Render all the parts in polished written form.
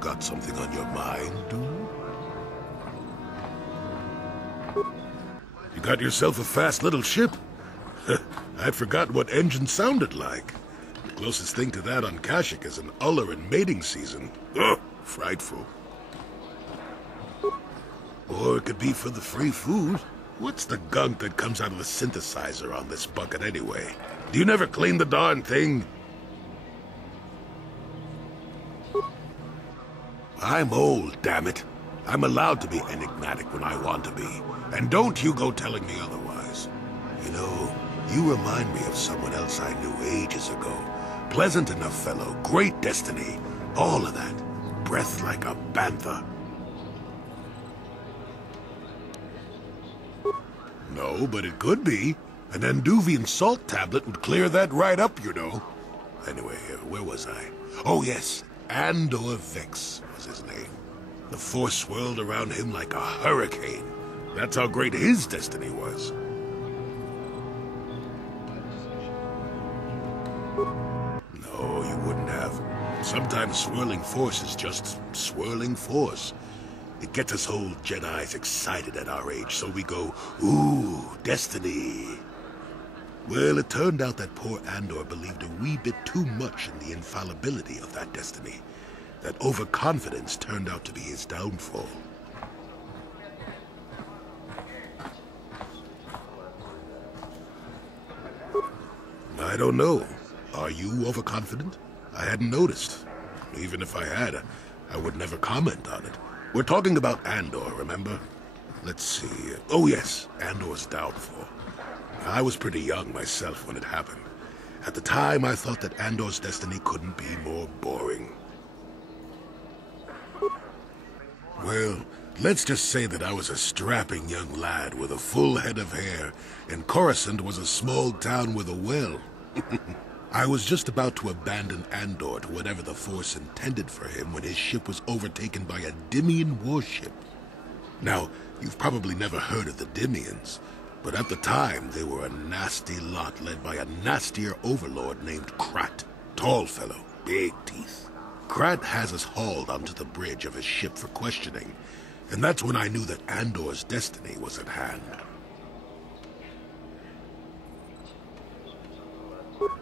Got something on your mind, dude? You got yourself a fast little ship? I'd forgotten what engine sounded like. The closest thing to that on Kashyyyk is an uller in mating season. Ugh, frightful. Or it could be for the free food. What's the gunk that comes out of the synthesizer on this bucket anyway? Do you never clean the darn thing? I'm old, damn it. I'm allowed to be enigmatic when I want to be. And don't you go telling me otherwise. You know, you remind me of someone else I knew ages ago. Pleasant enough fellow, great destiny, all of that. Breath like a bantha. No, but it could be. An Anduvian salt tablet would clear that right up, you know. Anyway, where was I? Oh yes, Andor Vex was his name. The force swirled around him like a hurricane. That's how great his destiny was. No, you wouldn't have. Sometimes swirling force is just swirling force. It gets us old Jedis excited at our age, so we go, ooh, destiny. Well, it turned out that poor Andor believed a wee bit too much in the infallibility of that destiny. That overconfidence turned out to be his downfall. I don't know. Are you overconfident? I hadn't noticed. Even if I had, I would never comment on it. We're talking about Andor, remember? Let's see. Oh yes, Andor's downfall. I was pretty young myself when it happened. At the time, I thought that Andor's destiny couldn't be more boring. Well, let's just say that I was a strapping young lad with a full head of hair, and Coruscant was a small town with a well. I was just about to abandon Andor to whatever the Force intended for him when his ship was overtaken by a Dimian warship. Now, you've probably never heard of the Dimians, but at the time they were a nasty lot led by a nastier overlord named Krat. Tall fellow, big teeth. Krat has us hauled onto the bridge of his ship for questioning, and that's when I knew that Andor's destiny was at hand.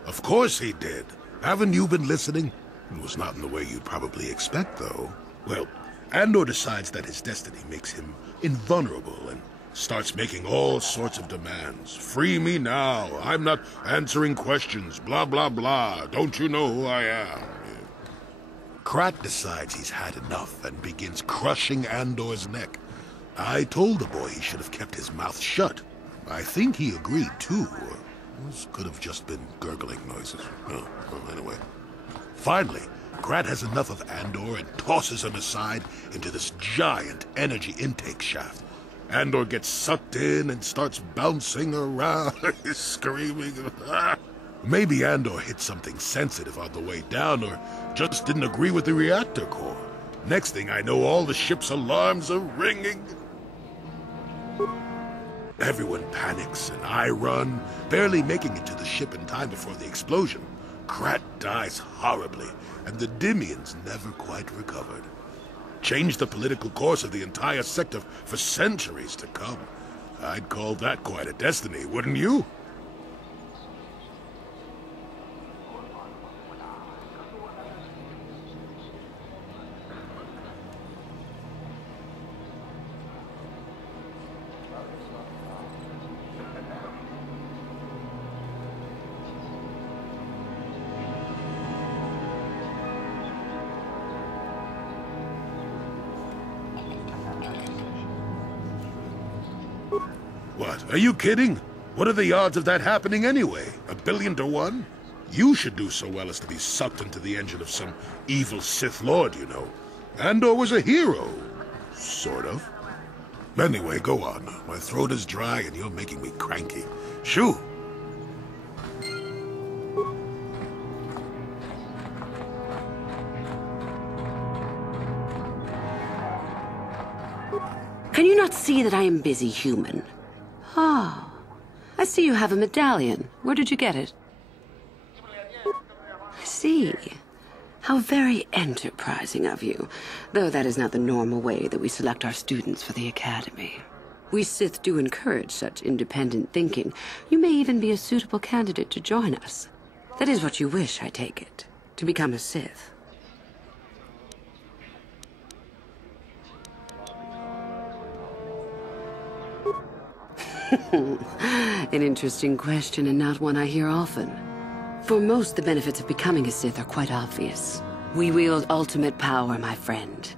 Of course he did. Haven't you been listening? It was not in the way you'd probably expect, though. Well, Andor decides that his destiny makes him invulnerable and starts making all sorts of demands. Free me now. I'm not answering questions. Blah, blah, blah. Don't you know who I am? Krat decides he's had enough and begins crushing Andor's neck. I told the boy he should have kept his mouth shut. I think he agreed, too. This could have just been gurgling noises. Oh, well, anyway. Finally, Krat has enough of Andor and tosses him aside into this giant energy intake shaft. Andor gets sucked in and starts bouncing around, screaming. Maybe Andor hit something sensitive on the way down, or just didn't agree with the reactor core. Next thing I know, all the ship's alarms are ringing. Everyone panics, and I run, barely making it to the ship in time before the explosion. Krat dies horribly, and the Dimians never quite recovered. Changed the political course of the entire sector for centuries to come. I'd call that quite a destiny, wouldn't you? What? Are you kidding? What are the odds of that happening anyway? 1,000,000,000 to 1? You should do so well as to be sucked into the engine of some evil Sith Lord, you know. Andor was a hero. Sort of. Anyway, go on. My throat is dry and you're making me cranky. Shoo! Can you not see that I am busy, human? Oh, I see you have a medallion. Where did you get it? I see. How very enterprising of you, though that is not the normal way that we select our students for the Academy. We Sith do encourage such independent thinking. You may even be a suitable candidate to join us. That is what you wish, I take it, to become a Sith. An interesting question, and not one I hear often. For most, the benefits of becoming a Sith are quite obvious. We wield ultimate power, my friend.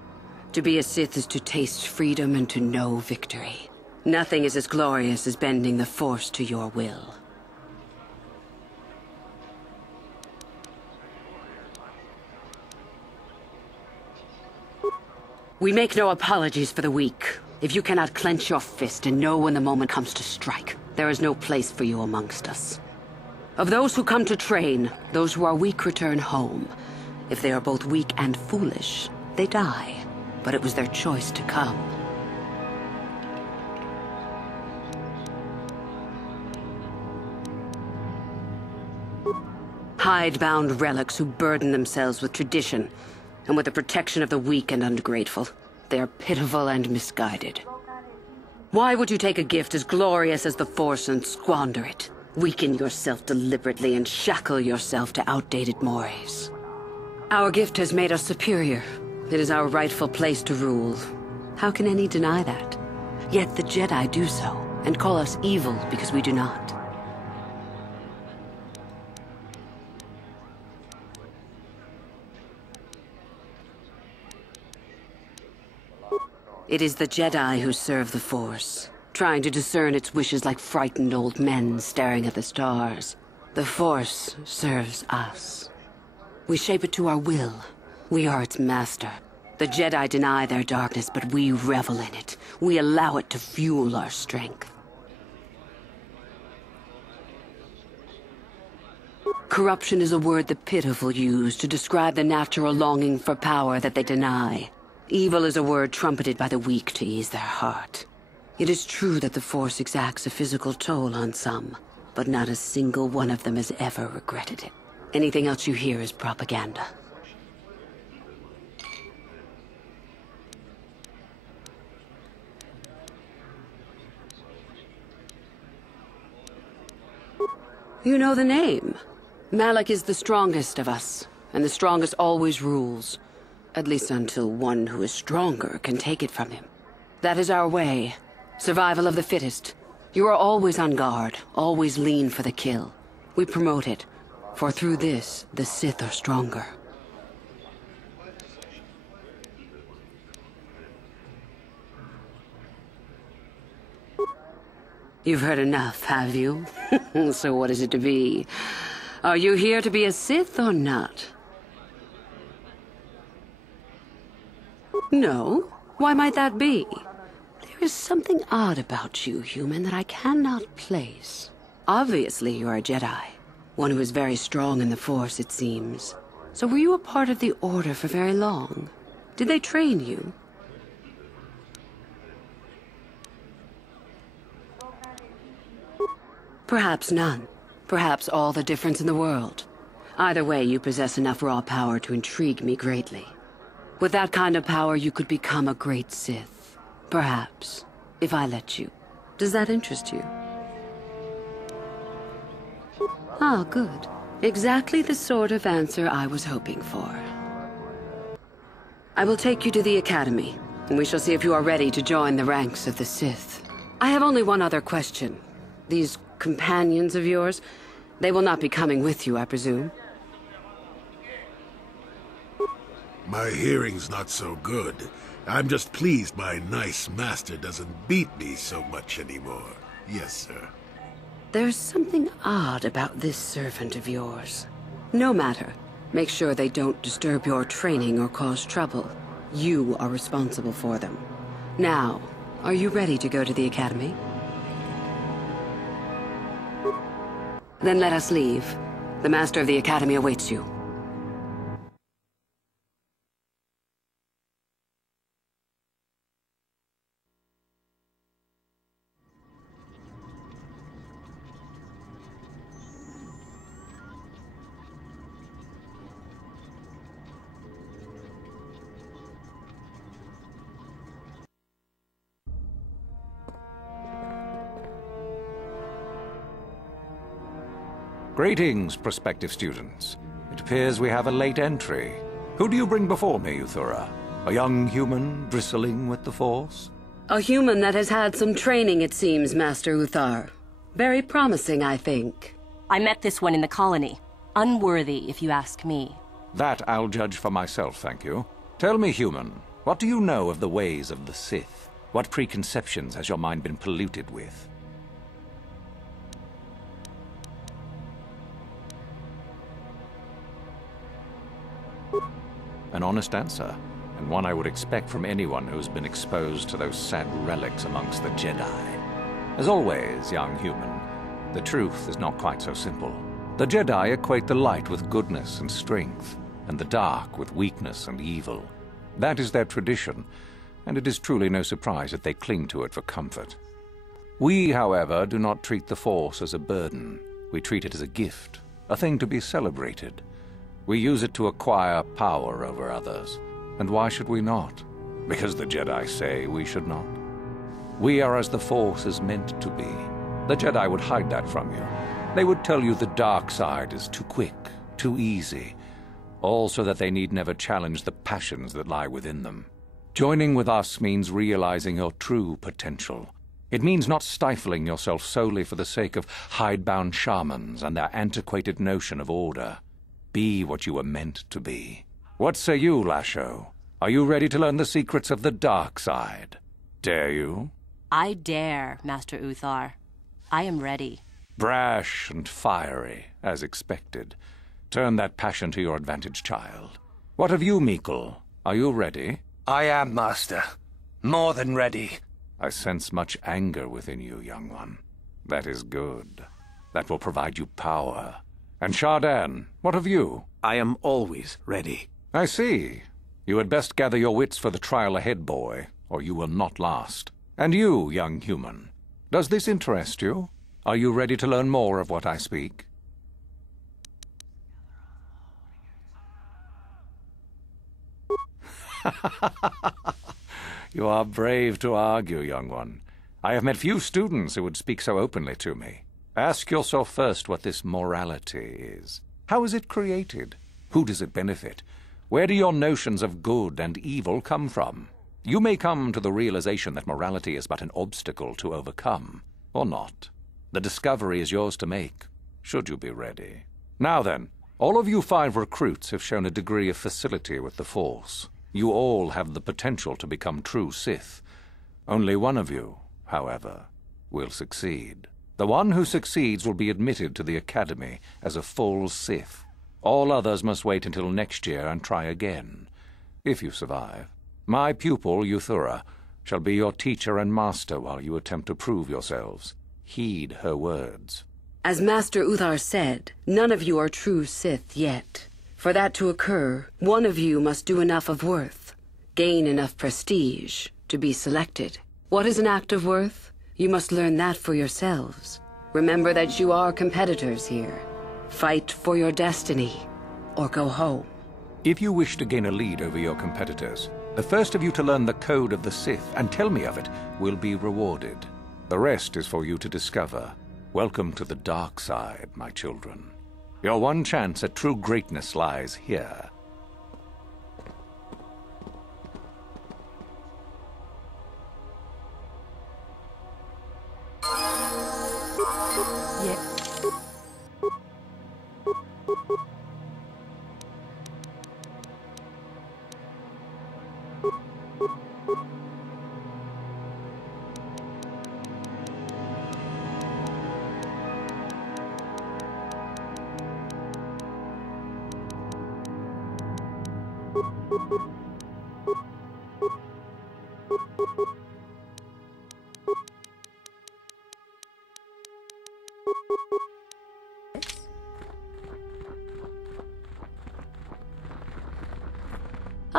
To be a Sith is to taste freedom and to know victory. Nothing is as glorious as bending the Force to your will. We make no apologies for the weak. If you cannot clench your fist and know when the moment comes to strike, there is no place for you amongst us. Of those who come to train, those who are weak return home. If they are both weak and foolish, they die. But it was their choice to come. Hidebound relics who burden themselves with tradition and with the protection of the weak and ungrateful. They are pitiful and misguided. Why would you take a gift as glorious as the Force and squander it? Weaken yourself deliberately and shackle yourself to outdated mores. Our gift has made us superior. It is our rightful place to rule. How can any deny that? Yet the Jedi do so, and call us evil because we do not. It is the Jedi who serve the Force, trying to discern its wishes like frightened old men staring at the stars. The Force serves us. We shape it to our will. We are its master. The Jedi deny their darkness, but we revel in it. We allow it to fuel our strength. Corruption is a word the pitiful use to describe the natural longing for power that they deny. Evil is a word trumpeted by the weak to ease their heart. It is true that the Force exacts a physical toll on some, but not a single one of them has ever regretted it. Anything else you hear is propaganda. You know the name. Malak is the strongest of us, and the strongest always rules. At least until one who is stronger can take it from him. That is our way. Survival of the fittest. You are always on guard, always lean for the kill. We promote it, for through this, the Sith are stronger. You've heard enough, have you? So what is it to be? Are you here to be a Sith or not? No? Why might that be? There is something odd about you, human, that I cannot place. Obviously, you're a Jedi. One who is very strong in the Force, it seems. So were you a part of the Order for very long? Did they train you? Perhaps none. Perhaps all the difference in the world. Either way, you possess enough raw power to intrigue me greatly. With that kind of power, you could become a great Sith. Perhaps, if I let you. Does that interest you? Ah, good. Exactly the sort of answer I was hoping for. I will take you to the Academy, and we shall see if you are ready to join the ranks of the Sith. I have only one other question. These companions of yours, they will not be coming with you, I presume? My hearing's not so good. I'm just pleased my nice master doesn't beat me so much anymore. Yes, sir. There's something odd about this servant of yours. No matter. Make sure they don't disturb your training or cause trouble. You are responsible for them. Now, are you ready to go to the Academy? Then let us leave. The Master of the Academy awaits you. Greetings, prospective students. It appears we have a late entry. Who do you bring before me, Uthura? A young human bristling with the Force? A human that has had some training, it seems, Master Uthar. Very promising, I think. I met this one in the colony. Unworthy, if you ask me. That I'll judge for myself, thank you. Tell me, human, what do you know of the ways of the Sith? What preconceptions has your mind been polluted with? An honest answer, and one I would expect from anyone who's been exposed to those sad relics amongst the Jedi. As always, young human, the truth is not quite so simple. The Jedi equate the light with goodness and strength, and the dark with weakness and evil. That is their tradition, and it is truly no surprise that they cling to it for comfort. We, however, do not treat the Force as a burden. We treat it as a gift, a thing to be celebrated. We use it to acquire power over others. And why should we not? Because the Jedi say we should not. We are as the Force is meant to be. The Jedi would hide that from you. They would tell you the dark side is too quick, too easy, all so that they need never challenge the passions that lie within them. Joining with us means realizing your true potential. It means not stifling yourself solely for the sake of hidebound shamans and their antiquated notion of order. Be what you were meant to be. What say you, Lasho? Are you ready to learn the secrets of the dark side? Dare you? I dare, Master Uthar. I am ready. Brash and fiery, as expected. Turn that passion to your advantage, child. What of you, Meekle? Are you ready? I am, Master. More than ready. I sense much anger within you, young one. That is good. That will provide you power. And Shardan, what of you? I am always ready. I see. You had best gather your wits for the trial ahead, boy, or you will not last. And you, young human, does this interest you? Are you ready to learn more of what I speak? You are brave to argue, young one. I have met few students who would speak so openly to me. Ask yourself first what this morality is. How is it created? Who does it benefit? Where do your notions of good and evil come from? You may come to the realization that morality is but an obstacle to overcome, or not. The discovery is yours to make, should you be ready. Now then, all of you 5 recruits have shown a degree of facility with the Force. You all have the potential to become true Sith. Only one of you, however, will succeed. The one who succeeds will be admitted to the Academy as a full Sith. All others must wait until next year and try again, if you survive. My pupil, Uthura, shall be your teacher and master while you attempt to prove yourselves. Heed her words. As Master Uthar said, none of you are true Sith yet. For that to occur, one of you must do enough of worth, gain enough prestige, to be selected. What is an act of worth? You must learn that for yourselves. Remember that you are competitors here. Fight for your destiny, or go home. If you wish to gain a lead over your competitors, the first of you to learn the code of the Sith and tell me of it will be rewarded. The rest is for you to discover. Welcome to the dark side, my children. Your one chance at true greatness lies here.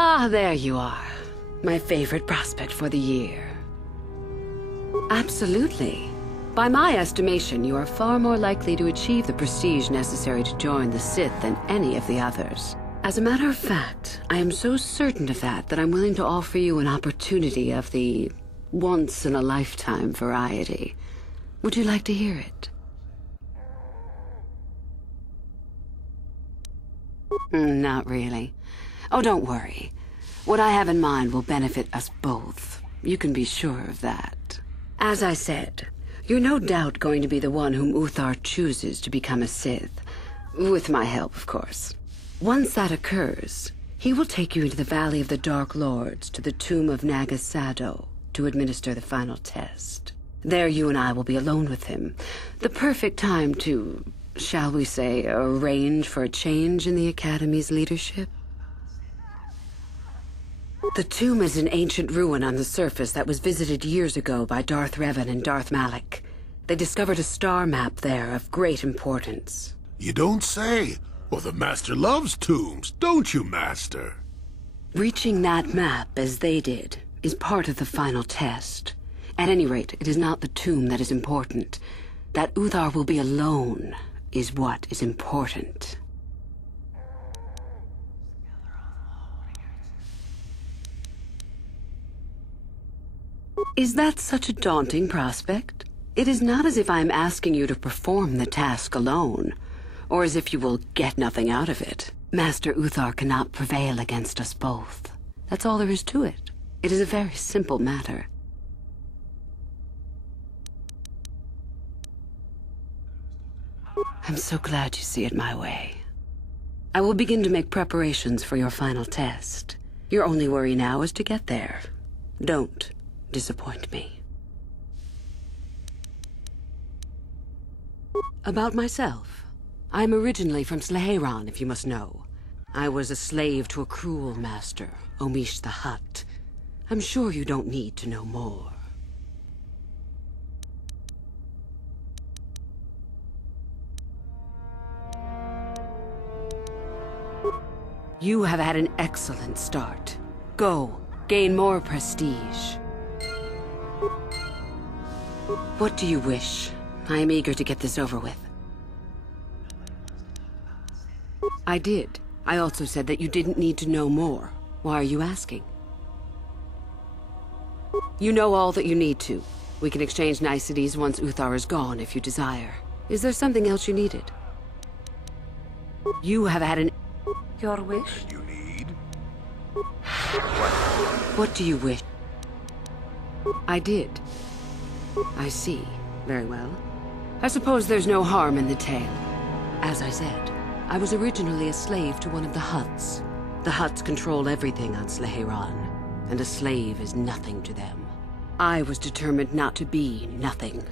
Ah, there you are. My favorite prospect for the year. Absolutely. By my estimation, you are far more likely to achieve the prestige necessary to join the Sith than any of the others. As a matter of fact, I am so certain of that I'm willing to offer you an opportunity of the once-in-a-lifetime variety. Would you like to hear it? Not really. Oh, don't worry. What I have in mind will benefit us both. You can be sure of that. As I said, you're no doubt going to be the one whom Uthar chooses to become a Sith. With my help, of course. Once that occurs, he will take you into the Valley of the Dark Lords to the tomb of Nagasado to administer the final test. There you and I will be alone with him. The perfect time to, shall we say, arrange for a change in the Academy's leadership. The tomb is an ancient ruin on the surface that was visited years ago by Darth Revan and Darth Malak. They discovered a star map there of great importance. You don't say. Well, the Master loves tombs, don't you, Master? Reaching that map, as they did, is part of the final test. At any rate, it is not the tomb that is important. That Uthar will be alone is what is important. Is that such a daunting prospect? It is not as if I am asking you to perform the task alone, or as if you will get nothing out of it. Master Uthar cannot prevail against us both. That's all there is to it. It is a very simple matter. I'm so glad you see it my way. I will begin to make preparations for your final test. Your only worry now is to get there. Don't disappoint me. About myself. I'm originally from Sleheyron, if you must know. I was a slave to a cruel master, Omish the Hutt. I'm sure you don't need to know more. You have had an excellent start. Go, gain more prestige. What do you wish? I am eager to get this over with. I did. I also said that you didn't need to know more. Why are you asking? You know all that you need to. We can exchange niceties once Uthar is gone if you desire. Is there something else you needed? You have had an... Your wish? You need? What do you wish? I did. I see. Very well. I suppose there's no harm in the tale. As I said, I was originally a slave to one of the Hutts. The Hutts control everything on Sleheyron, and a slave is nothing to them. I was determined not to be nothing.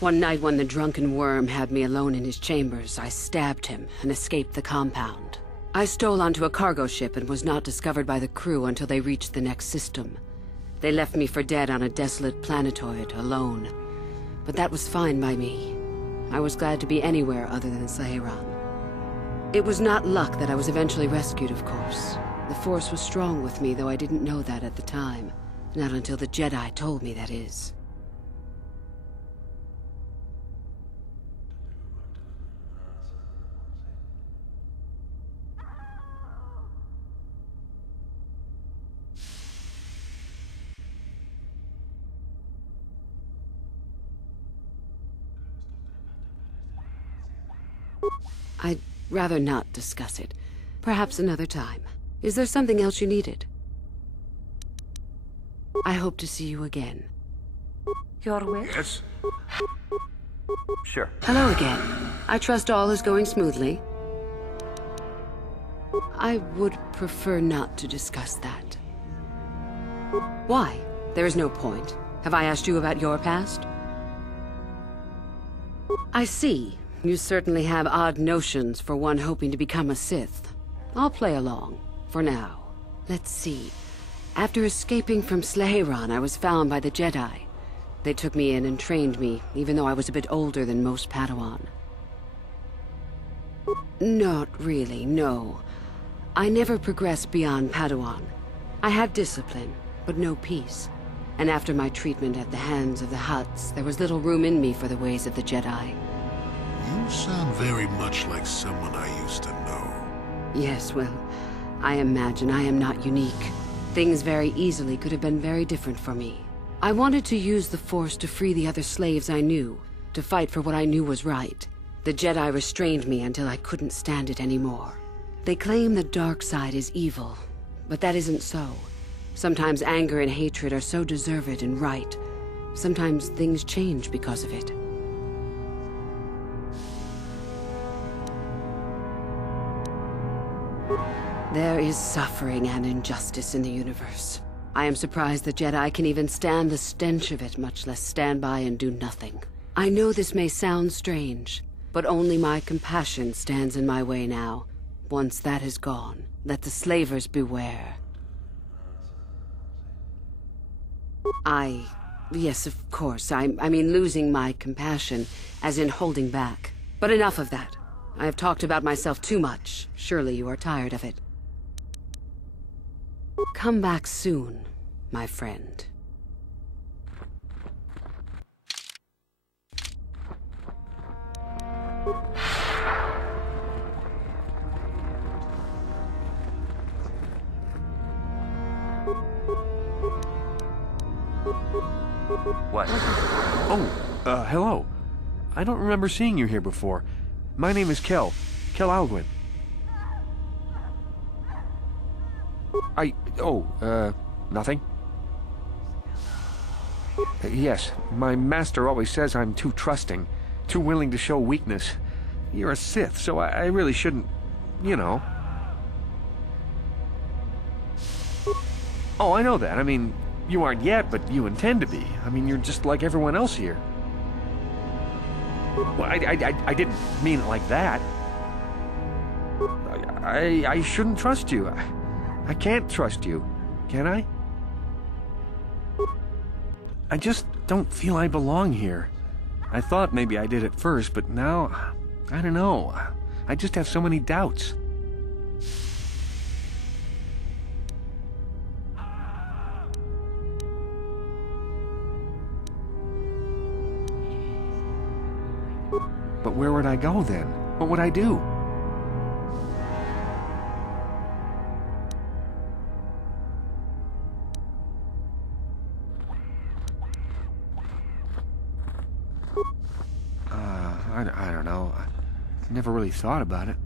One night when the drunken worm had me alone in his chambers, I stabbed him and escaped the compound. I stole onto a cargo ship and was not discovered by the crew until they reached the next system. They left me for dead on a desolate planetoid, alone. But that was fine by me. I was glad to be anywhere other than Sleheyron. It was not luck that I was eventually rescued, of course. The Force was strong with me, though I didn't know that at the time. Not until the Jedi told me, that is. I'd rather not discuss it. Perhaps another time. Is there something else you needed? I hope to see you again. Your wish? Yes? Sure. Hello again. I trust all is going smoothly. I would prefer not to discuss that. Why? There is no point. Have I asked you about your past? I see. You certainly have odd notions for one hoping to become a Sith. I'll play along, for now. Let's see. After escaping from Sleheyron, I was found by the Jedi. They took me in and trained me, even though I was a bit older than most Padawan. Not really, no. I never progressed beyond Padawan. I had discipline, but no peace. And after my treatment at the hands of the Hutts, there was little room in me for the ways of the Jedi. You sound very much like someone I used to know. Yes, well, I imagine I am not unique. Things very easily could have been very different for me. I wanted to use the Force to free the other slaves I knew, to fight for what I knew was right. The Jedi restrained me until I couldn't stand it anymore. They claim the dark side is evil, but that isn't so. Sometimes anger and hatred are so deserved and right. Sometimes things change because of it. There is suffering and injustice in the universe. I am surprised the Jedi can even stand the stench of it, much less stand by and do nothing. I know this may sound strange, but only my compassion stands in my way now. Once that is gone, let the slavers beware. Yes, of course, I mean losing my compassion, as in holding back. But enough of that. I have talked about myself too much. Surely you are tired of it. Come back soon, my friend. What? Oh, hello. I don't remember seeing you here before. My name is Kel Alwyn. Nothing? Yes, my master always says I'm too trusting, too willing to show weakness. You're a Sith, so I really shouldn't, you know. Oh, I know that. I mean, you aren't yet, but you intend to be. I mean, you're just like everyone else here. Well, I didn't mean it like that. I shouldn't trust you. I can't trust you, can I? I just don't feel I belong here. I thought maybe I did at first, but now, I don't know. I just have so many doubts. But where would I go then? What would I do? I don't know. I never really thought about it.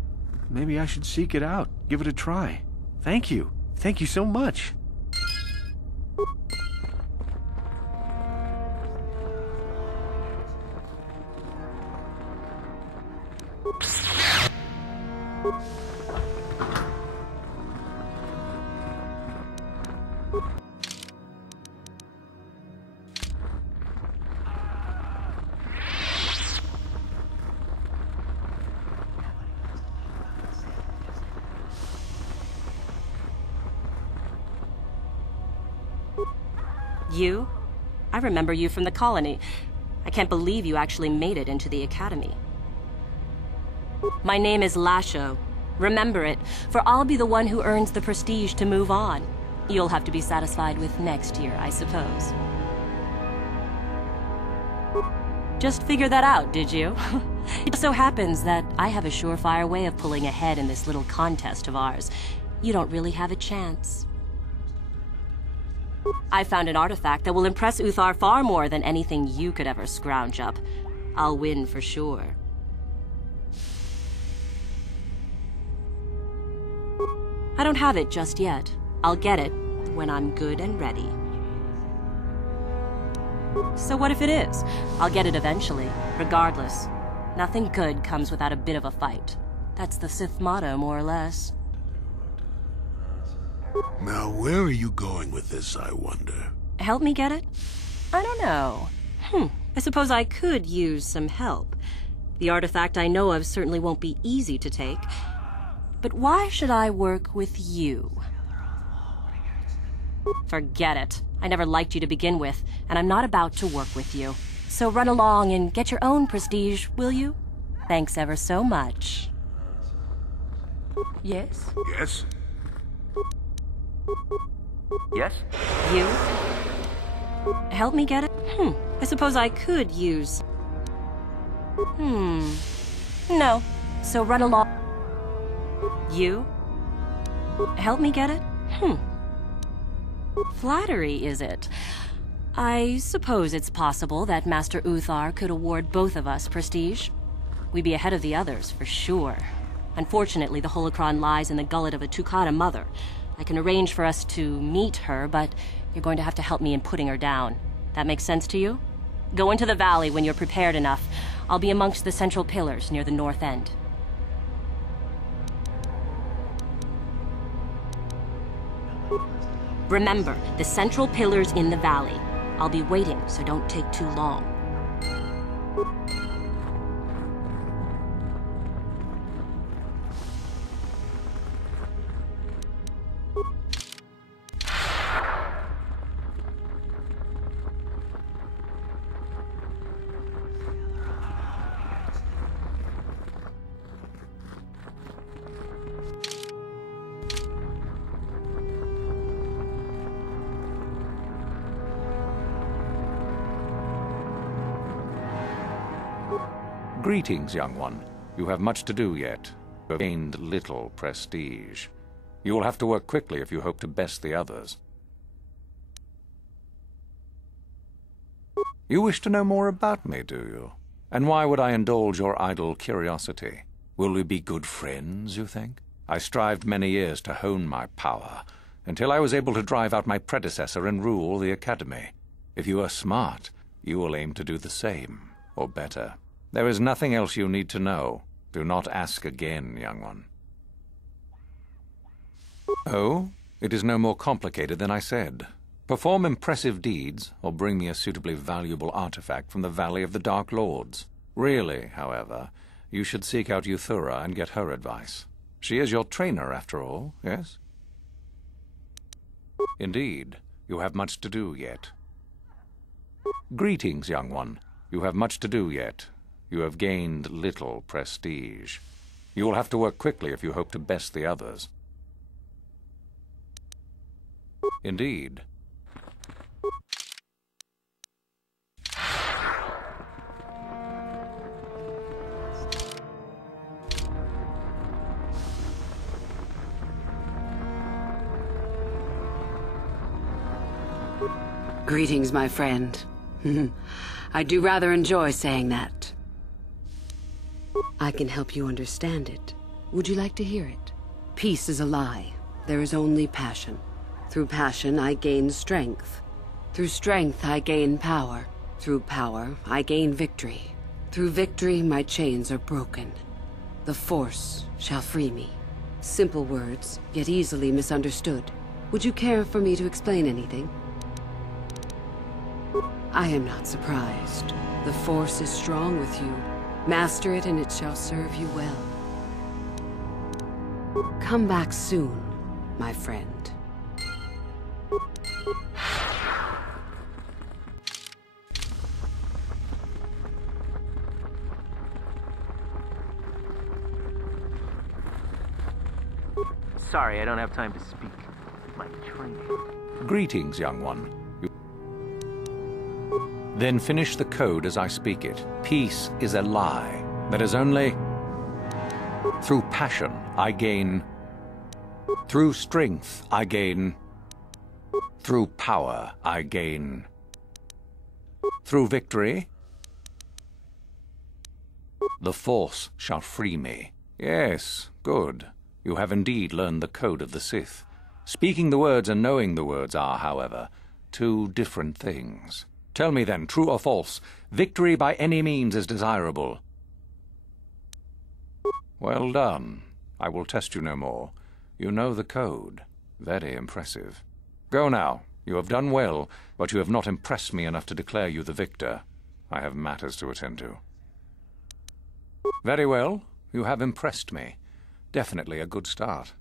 Maybe I should seek it out, give it a try. Thank you. Thank you so much. You? I remember you from the colony. I can't believe you actually made it into the academy. My name is Lasho. Remember it, for I'll be the one who earns the prestige to move on. You'll have to be satisfied with next year, I suppose. Just figured that out, did you? It so happens that I have a surefire way of pulling ahead in this little contest of ours. You don't really have a chance. I found an artifact that will impress Uthar far more than anything you could ever scrounge up. I'll win for sure. I don't have it just yet. I'll get it when I'm good and ready. So what if it is? I'll get it eventually, regardless. Nothing good comes without a bit of a fight. That's the Sith motto, more or less. Now, where are you going with this, I wonder? Help me get it? I don't know. I suppose I could use some help. The artifact I know of certainly won't be easy to take. But why should I work with you? Forget it. I never liked you to begin with, and I'm not about to work with you. So run along and get your own prestige, will you? Thanks ever so much. Yes? Yes? Yes? You? Help me get it? I suppose I could use... No. So run along... You? Help me get it? Flattery, is it? I suppose it's possible that Master Uthar could award both of us prestige. We'd be ahead of the others, for sure. Unfortunately, the holocron lies in the gullet of a Tukata mother. I can arrange for us to meet her, but you're going to have to help me in putting her down. That makes sense to you? Go into the valley when you're prepared enough. I'll be amongst the central pillars near the north end. Remember, the central pillar's in the valley. I'll be waiting, so don't take too long. Greetings, young one. You have much to do yet. You have gained little prestige. You will have to work quickly if you hope to best the others. You wish to know more about me, do you? And why would I indulge your idle curiosity? Will we be good friends, you think? I strived many years to hone my power, until I was able to drive out my predecessor and rule the academy. If you are smart, you will aim to do the same, or better. There is nothing else you need to know. Do not ask again, young one. Oh, it is no more complicated than I said. Perform impressive deeds, or bring me a suitably valuable artifact from the Valley of the Dark Lords. Really, however, you should seek out Euthura and get her advice. She is your trainer, after all, yes? Indeed, you have much to do yet. Greetings, young one. You have much to do yet. You have gained little prestige. You will have to work quickly if you hope to best the others. Indeed. Greetings, my friend. I do rather enjoy saying that. I can help you understand it. Would you like to hear it? Peace is a lie. There is only passion. Through passion, I gain strength. Through strength, I gain power. Through power, I gain victory. Through victory, my chains are broken. The Force shall free me. Simple words, yet easily misunderstood. Would you care for me to explain anything? I am not surprised. The Force is strong with you. Master it and it shall serve you well. Come back soon, my friend. Sorry, I don't have time to speak. My training. Greetings, young one. Then finish the code as I speak it. Peace is a lie. That is only... Through passion, I gain... Through strength, I gain... Through power, I gain... Through victory... The Force shall free me. Yes, good. You have indeed learned the code of the Sith. Speaking the words and knowing the words are, however, two different things. Tell me then, true or false, victory by any means is desirable. Well done. I will test you no more. You know the code. Very impressive. Go now. You have done well, but you have not impressed me enough to declare you the victor. I have matters to attend to. Very well. You have impressed me. Definitely a good start.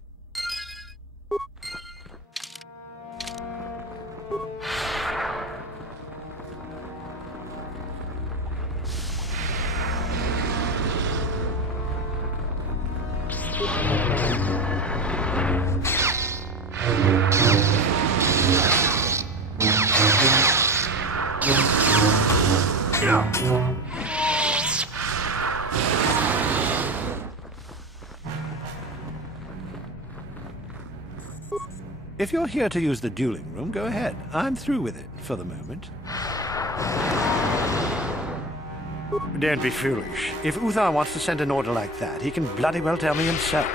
If you're here to use the dueling room, go ahead. I'm through with it, for the moment. Don't be foolish. If Uthar wants to send an order like that, he can bloody well tell me himself.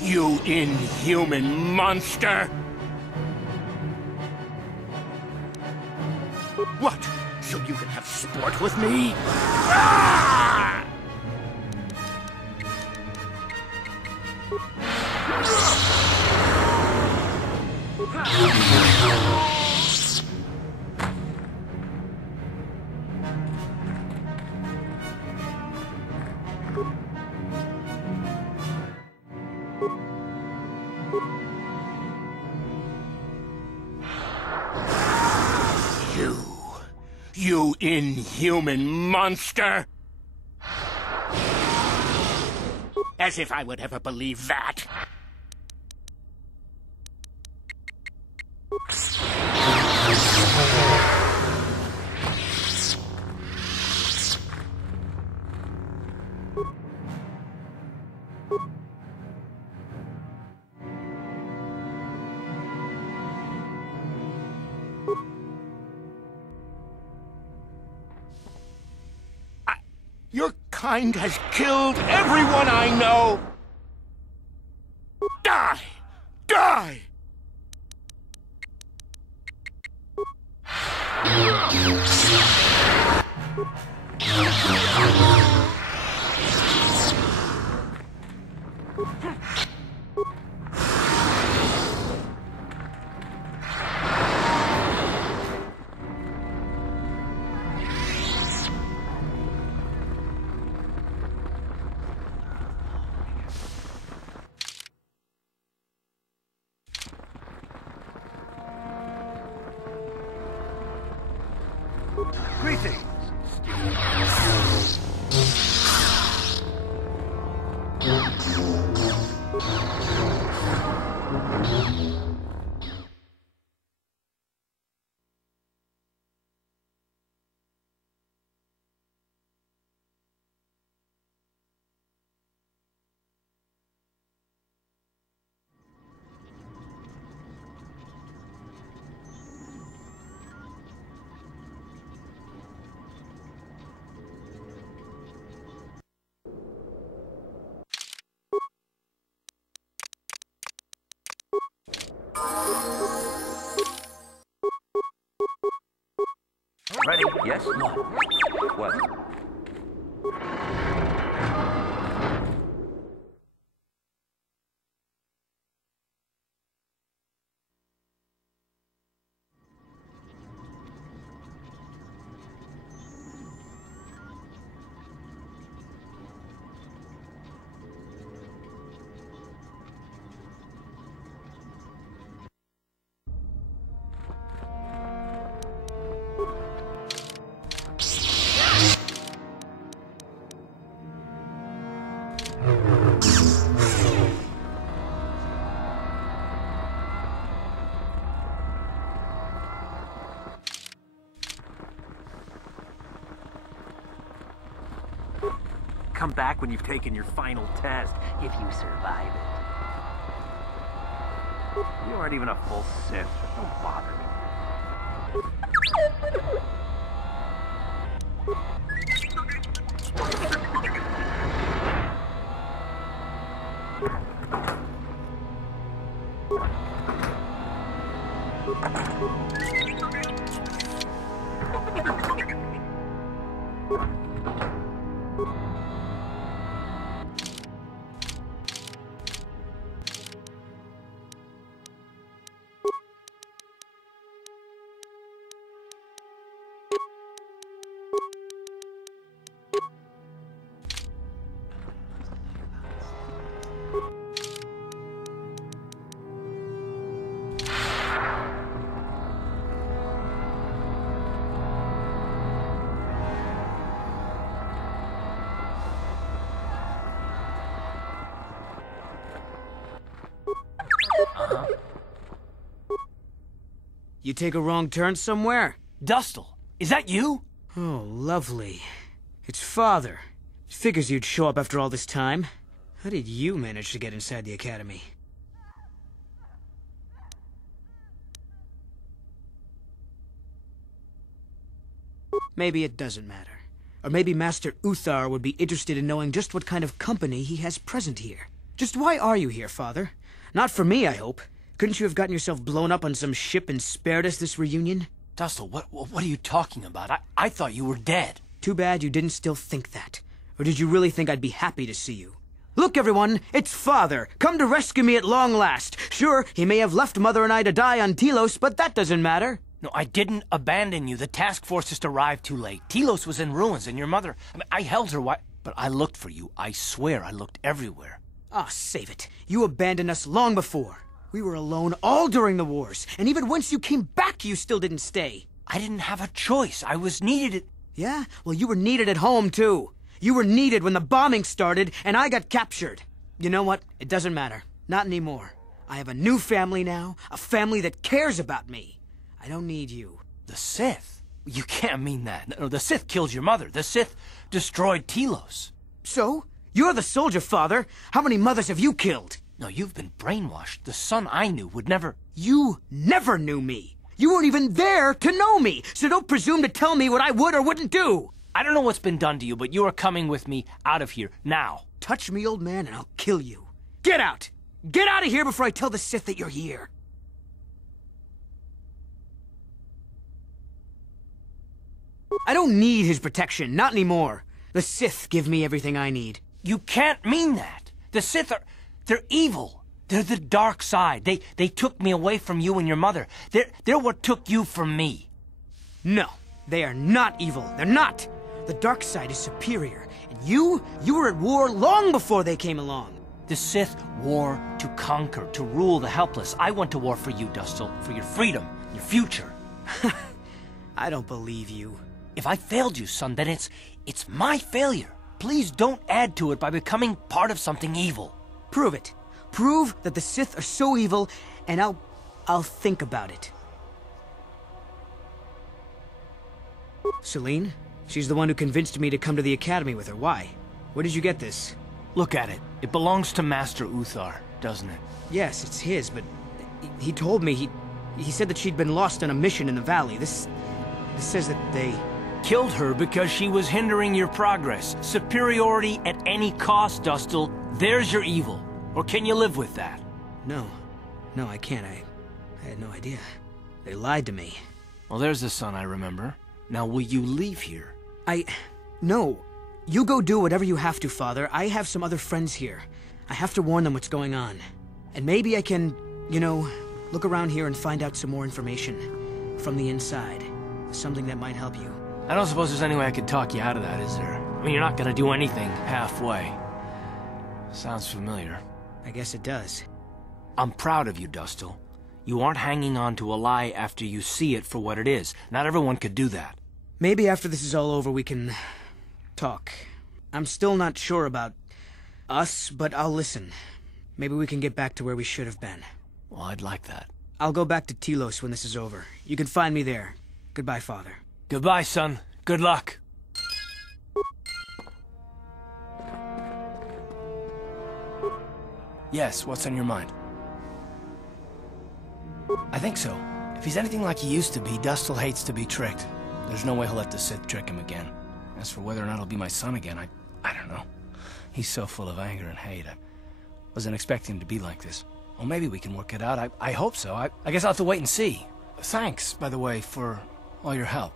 You inhuman monster! What? So you can have sport with me? Ah! You inhuman monster! As if I would ever believe that! Your kind has killed everyone I know! Die! Die! Greetings. Ready? Yes? No. What? Come back when you've taken your final test, if you survive it. You aren't even a full Sith. Don't bother me. You take a wrong turn somewhere? Dustil, is that you? Oh, lovely. It's Father. Figures you'd show up after all this time. How did you manage to get inside the academy? Maybe it doesn't matter. Or maybe Master Uthar would be interested in knowing just what kind of company he has present here. Just why are you here, Father? Not for me, I hope. Couldn't you have gotten yourself blown up on some ship and spared us this reunion? Dustil, what are you talking about? I thought you were dead. Too bad you didn't still think that. Or did you really think I'd be happy to see you? Look, everyone, it's Father, come to rescue me at long last. Sure, he may have left Mother and I to die on Telos, but that doesn't matter. No, I didn't abandon you. The task force just arrived too late. Telos was in ruins, and your mother... I held her but I looked for you. I swear I looked everywhere. Ah, save it. You abandoned us long before. We were alone all during the wars, and even once you came back, you still didn't stay. I didn't have a choice. I was needed Yeah? Well, you were needed at home, too. You were needed when the bombing started, and I got captured. You know what? It doesn't matter. Not anymore. I have a new family now, a family that cares about me. I don't need you. The Sith? You can't mean that. No, the Sith killed your mother. The Sith destroyed Telos. So? You're the soldier, Father. How many mothers have you killed? No, you've been brainwashed. The son I knew would never... You never knew me. You weren't even there to know me, so don't presume to tell me what I would or wouldn't do. I don't know what's been done to you, but you are coming with me out of here, now. Touch me, old man, and I'll kill you. Get out! Get out of here before I tell the Sith that you're here. I don't need his protection, not anymore. The Sith give me everything I need. You can't mean that. The Sith are... they're evil. They're the dark side. They took me away from you and your mother. They're what took you from me. No, they are not evil. They're not. The dark side is superior. And you were at war long before they came along. The Sith war to conquer, to rule the helpless. I went to war for you, Dustil, for your freedom, your future. I don't believe you. If I failed you, son, then it's my failure. Please don't add to it by becoming part of something evil. Prove it. Prove that the Sith are so evil, and I'll think about it. Celine? She's the one who convinced me to come to the academy with her. Why? Where did you get this? Look at it. It belongs to Master Uthar, doesn't it? Yes, it's his, but he told me he said that she'd been lost on a mission in the valley. This says that they... killed her because she was hindering your progress. Superiority at any cost, Dustil. There's your evil. Or can you live with that? No, I can't. I had no idea. They lied to me. Well, there's the son I remember. Now, will you leave here? No. You go do whatever you have to, Father. I have some other friends here. I have to warn them what's going on. And maybe I can, look around here and find out some more information. From the inside. Something that might help you. I don't suppose there's any way I could talk you out of that, is there? I mean, you're not gonna do anything halfway. Sounds familiar. I guess it does. I'm proud of you, Dustil. You aren't hanging on to a lie after you see it for what it is. Not everyone could do that. Maybe after this is all over we can... talk. I'm still not sure about us, but I'll listen. Maybe we can get back to where we should have been. Well, I'd like that. I'll go back to Telos when this is over. You can find me there. Goodbye, Father. Goodbye, son. Good luck. Yes, what's on your mind? I think so. If he's anything like he used to be, Dustil hates to be tricked. There's no way he'll let the Sith trick him again. As for whether or not he'll be my son again, I don't know. He's so full of anger and hate. I wasn't expecting him to be like this. Well, maybe we can work it out. I hope so. I guess I'll have to wait and see. Thanks, by the way, for all your help.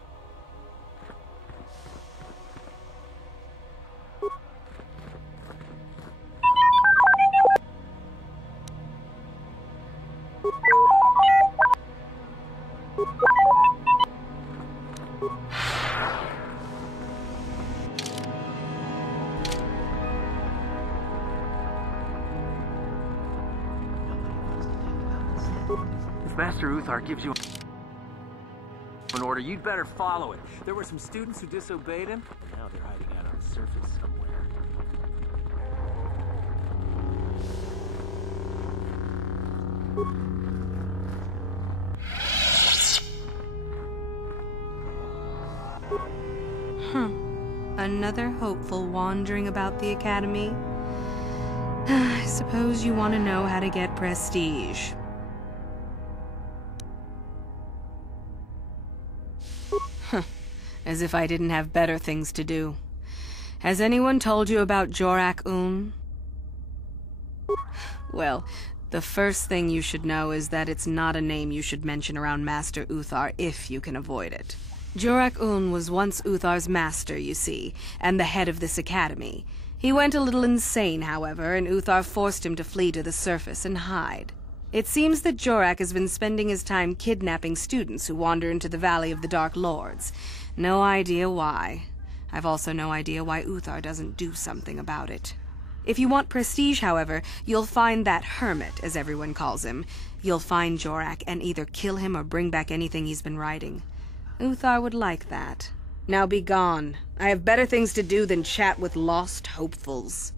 If Master Uthar gives you an order, you'd better follow it. There were some students who disobeyed him. Now they're hiding out on the surface somewhere. Another hopeful wandering about the academy? I suppose you want to know how to get prestige. As if I didn't have better things to do. Has anyone told you about shyyrak? Well, the first thing you should know is that it's not a name you should mention around Master Uthar if you can avoid it. shyyrak was once Uthar's master, you see, and the head of this academy. He went a little insane, however, and Uthar forced him to flee to the surface and hide. It seems that shyyrak has been spending his time kidnapping students who wander into the Valley of the Dark Lords. No idea why. I've also no idea why Uthar doesn't do something about it. If you want prestige, however, you'll find that hermit, as everyone calls him. You'll find shyyrak and either kill him or bring back anything he's been writing. Uthar would like that. Now be gone. I have better things to do than chat with lost hopefuls.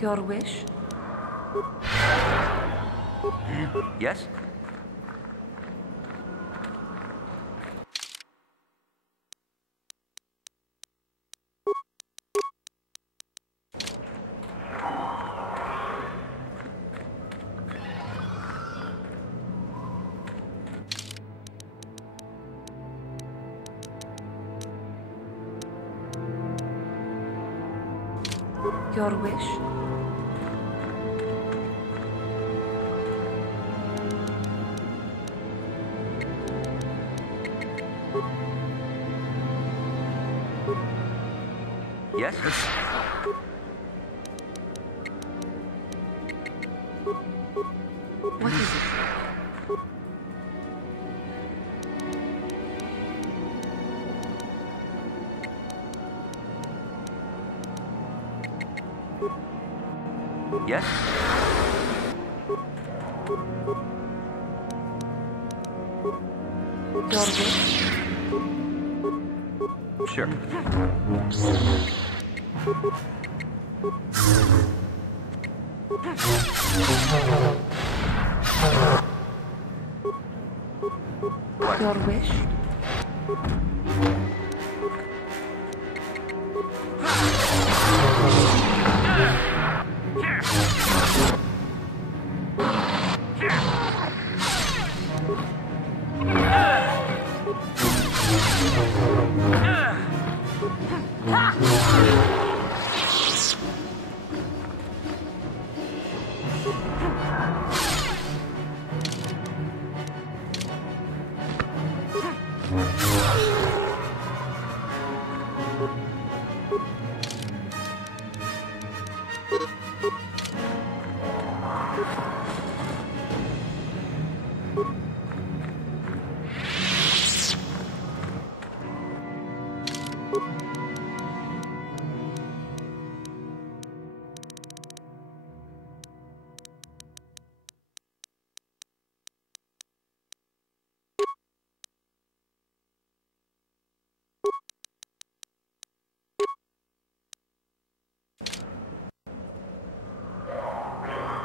Your wish? Yes? Your wish? Yes? What is it? Yes? Your wish? Sure. What? Your wish? Ah!